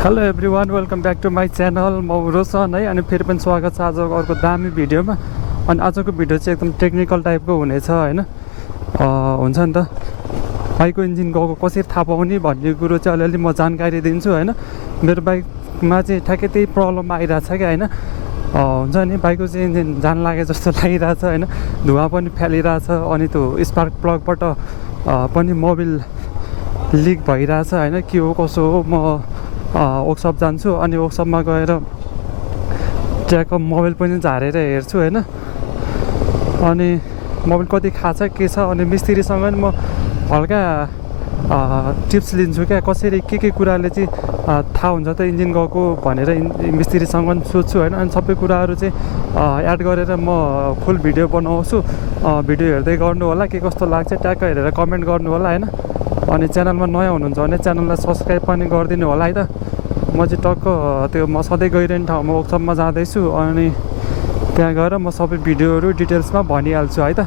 Hello everyone, welcome back to my channel. म रोशन है। अनि फेरि पनि स्वागत छ आजको अर्को दामी भिडियोमा। अनि आजको भिडियो चाहिँ एकदम टेक्निकल टाइपको हुनेछ होइन। हुन्छ नि त, बाइकको इन्जिन गएको कसरी थाहा पाउने भन्ने कुरो चाहिँ अलिअलि म जानकारी दिन्छु होइन। मेरो बाइकमा चाहिँ ठ्याक्कै त्यही प्रब्लम आइरहेछ क्या होइन। हुन्छ नि, बाइकको चाहिँ इन्जिन जान लागे जस्तो लागिरहेछ होइन। धुवा पनि फ्यालिरहेछ, अनि त्यो स्पार्क प्लगबाट पनि मोबिल लिक भइरहेछ होइन। के हो कसो हो, म वर्कसप जान्छु। अनि वर्कसपमा गएर ट्र्याकको मोबाइल पनि झारेर हेर्छु होइन। अनि मोबाइल कति खाछ के छ, अनि मिस्त्रीसँग नि म हल्का टिप्स लिन्छु क्या, कसरी के कुराले चाहिँ थाहा हुन्छ त इन्जिन गएको भनेर मिस्त्रीसँग पनि सोध्छु होइन। अनि सबै कुराहरू चाहिँ एड गरेर म फुल भिडियो बनाउँछु। भिडियो हेर्दै गर्नु होला, के कस्तो लाग्छ ट्याक्क हेरेर कमेन्ट गर्नु होला होइन। अनि च्यानलमा नयाँ हुनुहुन्छ भने च्यानललाई सब्सक्राइब पनि गरिदिनु होला है त। म चाहिँ टक्क त्यो म सधैँ गइरहने ठाउँमा वर्कसपमा जाँदैछु, अनि त्यहाँ गएर म सबै भिडियोहरू डिटेल्समा भनिहाल्छु है त।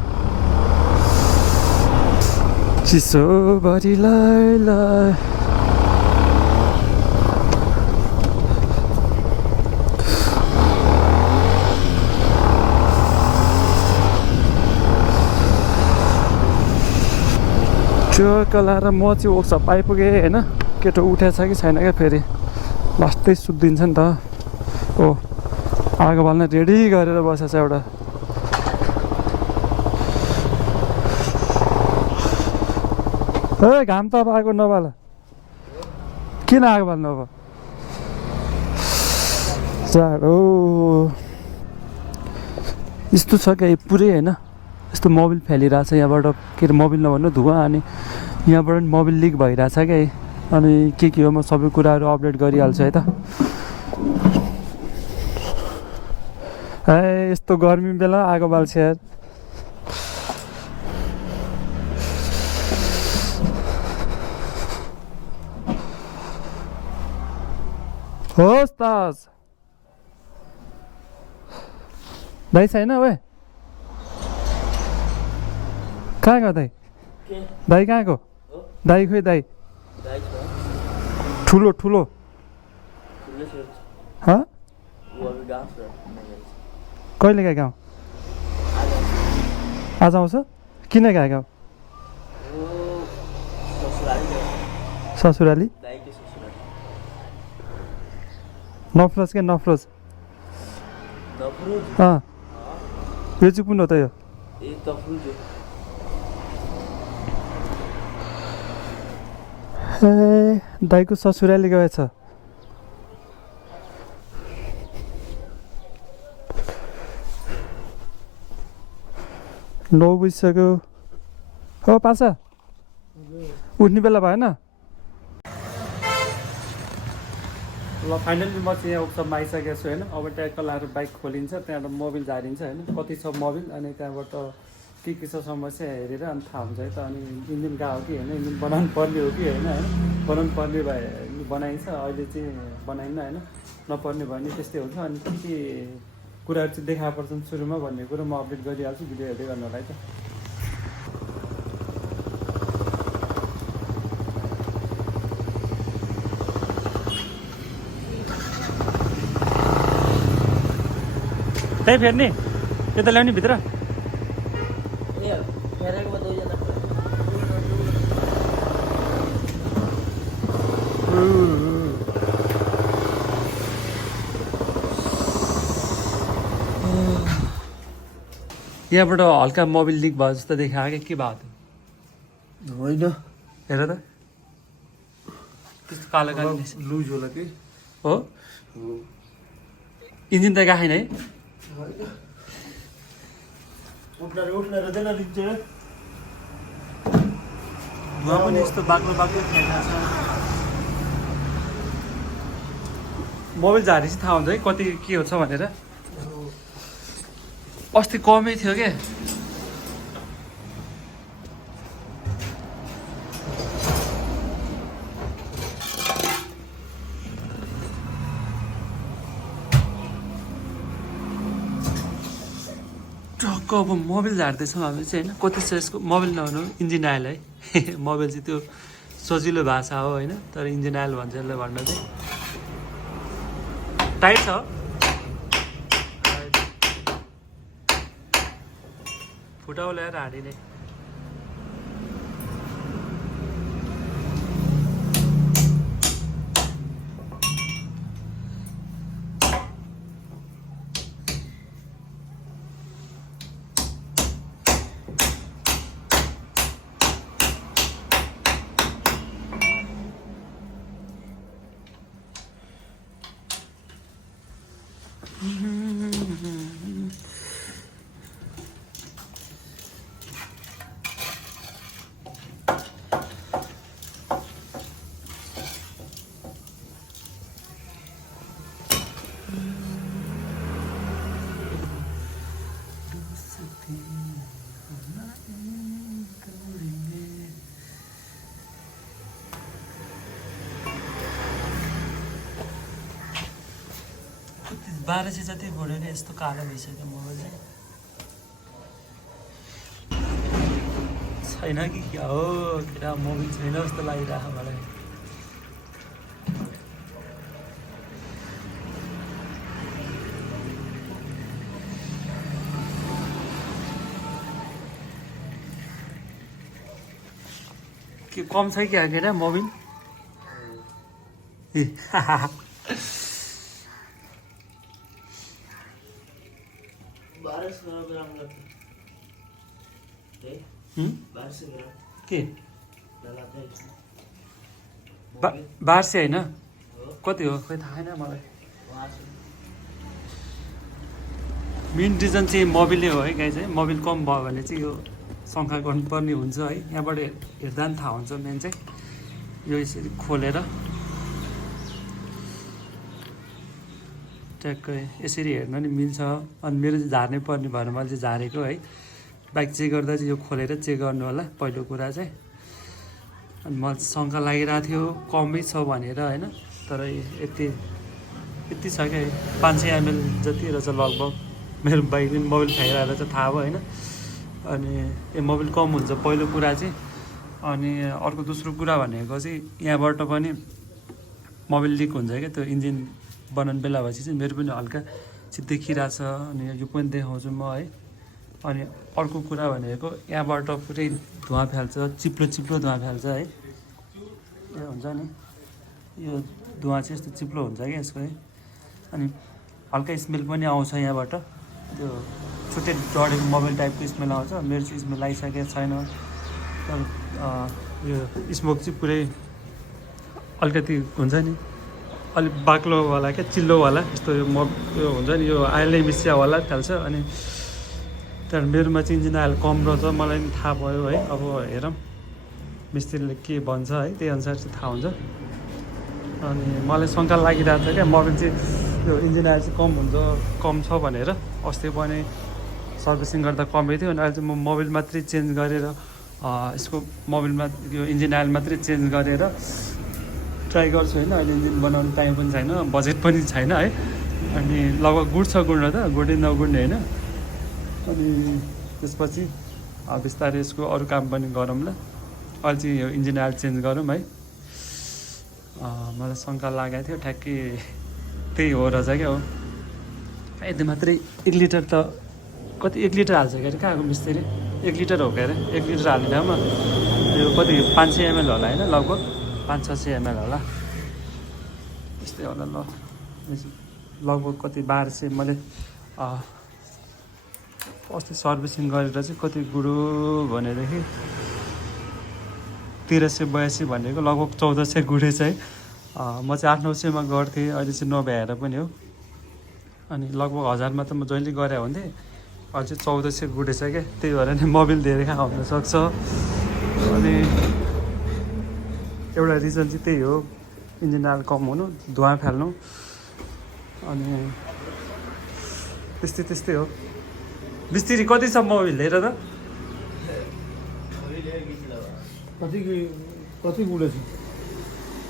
चिसोभरिलाई त्यो लाएर म चाहिँ वर्कसप आइपुगेँ होइन। केटो उठेछ कि छैन क्या, फेरि लास्टै सुत्दिन्छ नि त। ओ आगो बाल्न रेडी गरेर बसेछ एउटा। ए घाम त अब आगो नबाल, किन आगो बाल्नु अब जाडो यस्तो छ क्या पुरै होइन। यस्तो मोबिल फ्यालिरहेछ यहाँबाट, के अरे मोबिल नभन्नु धुवा, अनि यहाँबाट पनि मोबिल लिक भइरहेछ क्या। अनि के हो म सबै कुराहरू अपडेट गरिहाल्छु है त। ए यस्तो गर्मी बेला आगो बाल्छ यार। होस् ताज दाइ छैन ओए, कहाँ गयो दाइ? दाइ कहाँ गयो? दाइ खोइ दाइ ठुलो ठुलो कहिले गयो गाउँ? आज आउँछ? किन गयो गाउँ? ससुराली नफरोज क्या, नफरोज। यो चाहिँ कुन हो त? यो ए दाइको ससुराली गएछ। 9 बजिसक्यो हो। पासा उठ्ने बेला भएन? ल फाइनली म चाहिँ यहाँ वर्कसपमा आइसकेको छु होइन। अब ट्याक्क लाएर बाइक खोलिन्छ, त्यहाँबाट मोबिल झारिन्छ होइन। कति छ मोबिल, अनि त्यहाँबाट के छ समस्या हेरेर अनि थाहा हुन्छ है त। अनि इन्जिन गएको हो कि होइन, इन्जिन बनाउनु पर्ने हो कि होइन होइन। बनाउनु पर्ने भए बनाइन्छ, अहिले चाहिँ बनाइन्न होइन। नपर्ने भयो भने त्यस्तै हुन्छ। अनि के कुराहरू चाहिँ देखा पर्छन् सुरुमा भन्ने कुरो म अपडेट गरिहाल्छु, भिडियो हेर्दै गर्नु होला है त। त्यही फेर्ने यता ल्याउने भित्र। यहाँबाट हल्का मोबिल लिक भयो जस्तो देखायो क्या, के भएको थियो? होइन हेर त, त्यस्तो कालो कालो लुज होला कि हो। इन्जिन त गएन है? उठ्नेर देन दिन्छ। धुवा पनि यस्तो बाक्लो बाक्लो फ्यालिरहेछ। मोबिल झारेपछि थाहा हुन्छ है कति के हो छ भनेर। अस्ति कमै थियो क्या। टक्क अब मोबिल झार्दैछौँ हामी चाहिँ होइन। कति छ यसको मोबिल नहुनु इन्जिन आयल है। मोबिल चाहिँ त्यो सजिलो भाषा हो होइन, तर इन्जिन आयल भन्छ यसलाई भन्न चाहिँ। टाइट छ फुटाउ ल्याएर हाडिने बाह्र सय जति बढ्यो नि यस्तो कालो भइसक्यो मोबाइल चाहिँ छैन कि क्या हो क्या मोबाइल छैन जस्तो लागिरहेको मलाई के कम छ कि हाकेर मोबाइल ए 1200 ग्राम लगता है 1200 ग्राम के डलाता है इसमें 1200 होइन कति हो खोइ थाहा छैन मलाई वहाँ से मेन रिजन चाहिँ मोबिलै हो है गाई चाहिँ मोबिल कम भयो भने चाहिँ यो शङ्का गर्नुपर्ने हुन्छ है यहाँबाट हेर्दा पनि थाहा हुन्छ मेन चाहिँ यो यसरी खोलेर ट्याक्कै यसरी हेर्न नि मिल्छ अनि मेरो चाहिँ झार्नै पर्ने भएर मैले चाहिँ झारेको है बाइक चेक गर्दा चाहिँ यो खोलेर चेक गर्नु होला पहिलो कुरा चाहिँ अनि मलाई शङ्का लागिरहेको थियो कमै छ भनेर होइन तर यति छ क्या 500 ml जति रहेछ लगभग मेरो बाइकले मोबाइल खाइरहेर चाहिँ थाहा भयो होइन अनि यो मोबाइल कम हुन्छ पहिलो कुरा चाहिँ अनि अर्को दोस्रो कुरा भनेको चाहिँ यहाँबाट पनि मोबाइल लिक हुन्छ क्या त्यो इन्जिन बनाउने बेला भएपछि चाहिँ मेरो पनि हल्का चाहिँ देखिरहेको छ अनि यो पनि देखाउँछु म है अनि अर्को कुरा भनेको यहाँबाट पुरै धुवा फाल्छ चिप्लो धुवा फाल्छ है यो हुन्छ नि यो धुवा चाहिँ यस्तो चिप्लो हुन्छ क्या यसको है अनि हल्का स्मेल पनि आउँछ यहाँबाट त्यो छुट्टै डढेको मोबाइल टाइपको स्मेल आउँछ मेरो चाहिँ स्मेल आइसकेको छैन तर यो स्मोक चाहिँ पुरै अलिकति हुन्छ नि अलिक बाक्लोवाला क्या चिल्लोवाला यस्तो यो हुन्छ नि यो आइलै मिसियावाला फाल्छ अनि त्यहाँबाट मेरोमा चाहिँ इन्जिन आइल कम रहेछ मलाई पनि थाहा भयो है अब हेरौँ मिस्त्रीले के भन्छ है त्यही अनुसार चाहिँ थाहा हुन्छ अनि मलाई शङ्का लागिरहेको छ क्या मोबाइल चाहिँ यो इन्जिन आइल चाहिँ कम छ भनेर अस्ति पनि सर्भिसिङ गर्दा कमै थियो अनि अहिले चाहिँ म मोबाइल मात्रै चेन्ज गरेर यसको मोबाइलमा यो इन्जिन आइल मात्रै चेन्ज गरेर ट्राई गर्छु होइन अहिले इन्जिन बनाउने टाइम पनि छैन बजेट पनि छैन है अनि लगभग गुड्छ गुड्न त गुड्दै नगुड्ने होइन अनि त्यसपछि बिस्तारै यसको अरू काम पनि गरौँ ल अहिले चाहिँ यो इन्जिन आइल चेन्ज गरौँ है मलाई शङ्का लागेको थियो ठ्याक्कै त्यही हो रहेछ क्या हो यति मात्रै 1 लिटर त कति 1 लिटर हाल्छ क्या अरे कहाँको मिस्त्री 1 लिटर हो क्या अरे 1 लिटर हालिदिँदामा यो कति 500 ml होला होइन लगभग 500-600 ml होला त्यस्तै होला ल लगभग कति 1200 मैले अस्ति सर्भिसिङ गरेर चाहिँ कति गुरु भनेदेखि 1382 भनेको लगभग 1400 गुडेछ है म चाहिँ 800-900 मा गर्थेँ अहिले चाहिँ नभ्याएर पनि हो अनि लगभग 1000 मा त म जहिले गरे हुन्थेँ अहिले चाहिँ 1400 गुडेछ क्या त्यही भएर नै मोबाइल धेरै आउन सक्छ अनि एउटा रिजन चाहिँ त्यही हो इन्जिन आइल कम हुनु धुवा फाल्नु अनि त्यस्तै हो मिस्त्री कति छ मोबाइल हेर त कति गुडेछ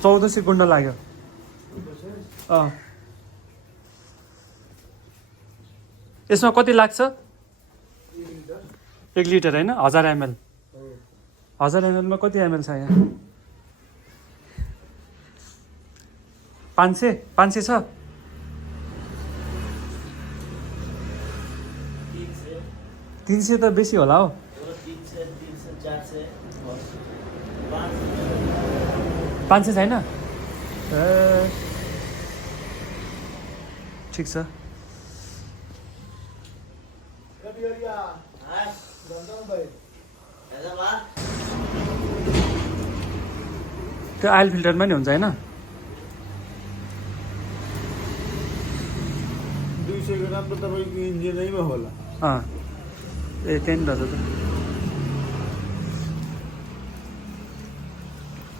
1400 गुड्न लाग्यो यसमा कति लाग्छ 1 लिटर होइन 1000 ml 1000 ml मा कति ml छ यहाँ 500 छ 300 त बेसी होला हौ। 300 400 500 छैन? ए ठिक छ। त्यो आइल फिल्टरमा नि हुन्छ होइन? 200 ग्राम त तपाईँको इन्जिनैमा होला। ए त्यही नि दाजु।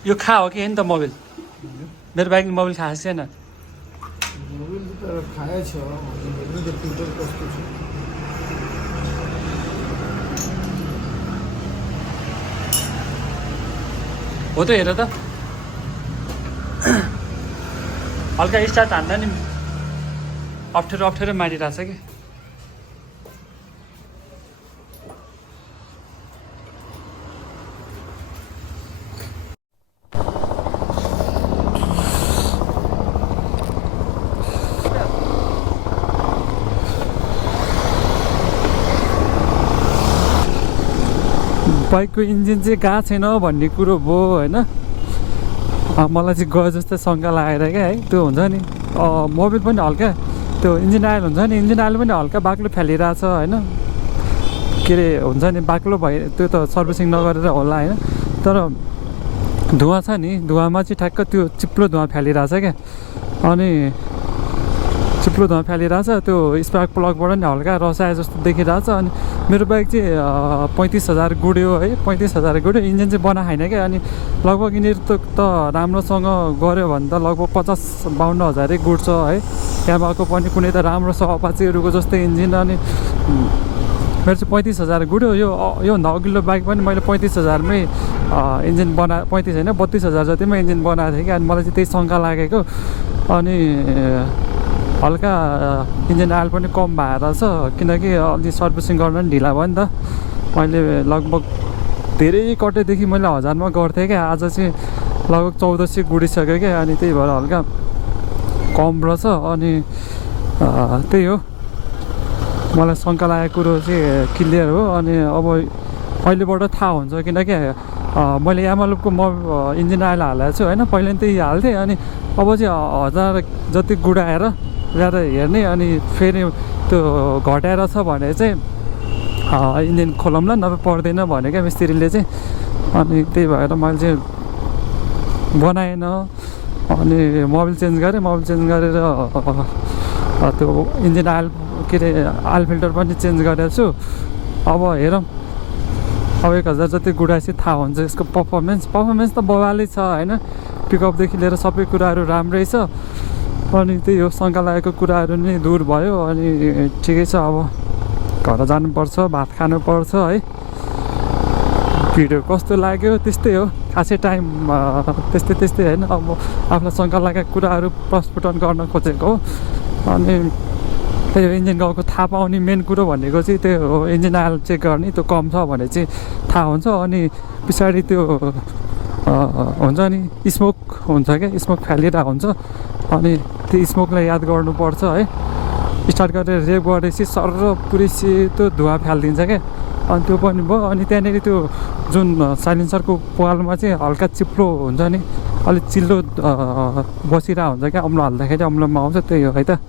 यो खा हो कि होइन त मोबिल? मेरो बाइकले मोबिल खाएको छैन। मोबिल त खाएछ, हेर्नु त फिल्टर कस्तो छ। हो त हेर त हल्का स्टार्ट हान्दा नि अप्ठ्यारो अप्ठ्यारो मारिरहेछ कि। बाइकको इन्जिन चाहिँ गएको छैन भन्ने कुरो भयो होइन। मलाई चाहिँ गयो जस्तै शङ्का लागेर क्या है। त्यो हुन्छ नि मोबिल पनि हल्का त्यो इन्जिन आयल हुन्छ नि, इन्जिन आयल पनि हल्का बाक्लो फ्यालिरहेछ होइन। के अरे हुन्छ नि बाक्लो भए त्यो त सर्भिसिङ नगरेर होला होइन। तर धुवा छ नि, धुवामा चाहिँ ठ्याक्क त्यो चिप्लो धुवा फ्यालिरहेछ क्या। अनि चिप्लो धुवा फ्यालिरहेछ, त्यो स्पार्क प्लगबाट नि हल्का रसाए जस्तो देखिरहेछ। अनि मेरो बाइक चाहिँ 35,000 गुड्यो है, 35,000 गुड्यो। इन्जिन चाहिँ बना छैन क्या। अनि लगभग यिनीहरू त राम्रोसँग गऱ्यो भने त लगभग 50-52 हजारै गुड्छ है। यामाहाको पनि कुनै त राम्रो छ अपाचीहरूको जस्तै इन्जिन। अनि मेरो चाहिँ 35,000 गुड्यो। योभन्दा अघिल्लो बाइक पनि मैले 35,000मै इन्जिन 35 होइन 32,000 जतिमै इन्जिन बनाएको थिएँ कि। अनि मलाई चाहिँ त्यही शङ्का लागेको। अनि हल्का इन्जिन आयल पनि कम भएर छ, किनकि अलि सर्भिसिङ गर्न पनि ढिला भयो नि त। मैले लगभग धेरै कटेदेखि मैले 1000मा गर्थेँ क्या। आज चाहिँ लगभग 1400 गुडिसक्यो क्या। अनि त्यही भएर हल्का कम रहेछ। अनि त्यही हो मलाई शङ्का लागेको कुरो चाहिँ क्लियर हो। अनि अब अहिलेबाट थाहा हुन्छ, किनकि मैले यामालुपको इन्जिन आयल हालेको छु होइन। पहिला नि त्यही हाल्थेँ। अनि अब चाहिँ 1000 जति गुडाएर ल्याएर हेर्ने। अनि फेरि त्यो घटाएर छ भने चाहिँ इन्जिन खोलौँला, नभए पर्दैन भन्यो क्या मिस्त्रीले चाहिँ। अनि त्यही भएर मैले चाहिँ बनाएन। अनि मोबिल चेन्ज गरेँ, मोबिल चेन्ज गरेर त्यो इन्जिन आयल के अरे आयल फिल्टर पनि चेन्ज गरेको छु। अब हेरौँ, अब 1000 जति गुडाएपछि थाहा हुन्छ यसको पर्फर्मेन्स त बवालै छ होइन। पिकअपदेखि लिएर सबै कुराहरू राम्रै छ। अनि त्यही हो शङ्का लागेको कुराहरू नि दूर भयो। अनि ठिकै छ, अब घर जानुपर्छ, भात खानुपर्छ है। भिडियो कस्तो लाग्यो त्यस्तै हो, खासै टाइम त्यस्तै होइन। अब आफूलाई शङ्का लागेको कुराहरू प्रस्फुटन गर्न खोजेको हो। अनि त्यही हो इन्जिन गएको थाहा पाउने मेन कुरो भनेको चाहिँ त्यो हो, इन्जिन आयल चेक गर्ने। त्यो कम छ भने चाहिँ थाहा हुन्छ। अनि पछाडि त्यो हुन्छ नि स्मोक हुन्छ क्या, स्मोक फालिरहेको हुन्छ। अनि त्यो स्मोकलाई याद गर्नुपर्छ है। स्टार्ट गरेर रेप गरेपछि सर्र पुरै सेतो धुवा फालिदिन्छ क्या। अनि त्यो पनि भयो। अनि त्यहाँनिर त्यो जुन साइलेन्सरको पालमा चाहिँ हल्का चिप्लो हुन्छ नि, अलिक चिल्लो बसिरहेको हुन्छ क्या। अम्लो हाल्दाखेरि अम्लोमा आउँछ, त्यही हो है त।